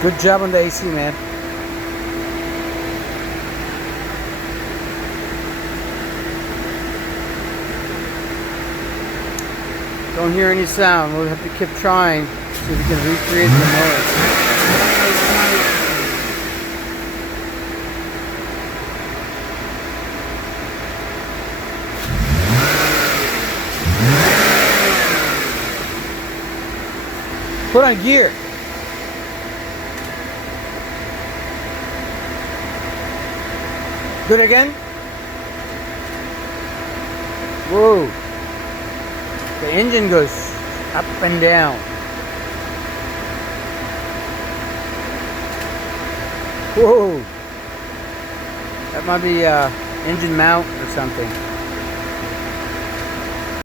Good job on the AC, man. Don't hear any sound. We'll have to keep trying. See if we can recreate the noise. Put on gear. Do it again. Whoa. The engine goes up and down. Whoa. That might be engine mount or something.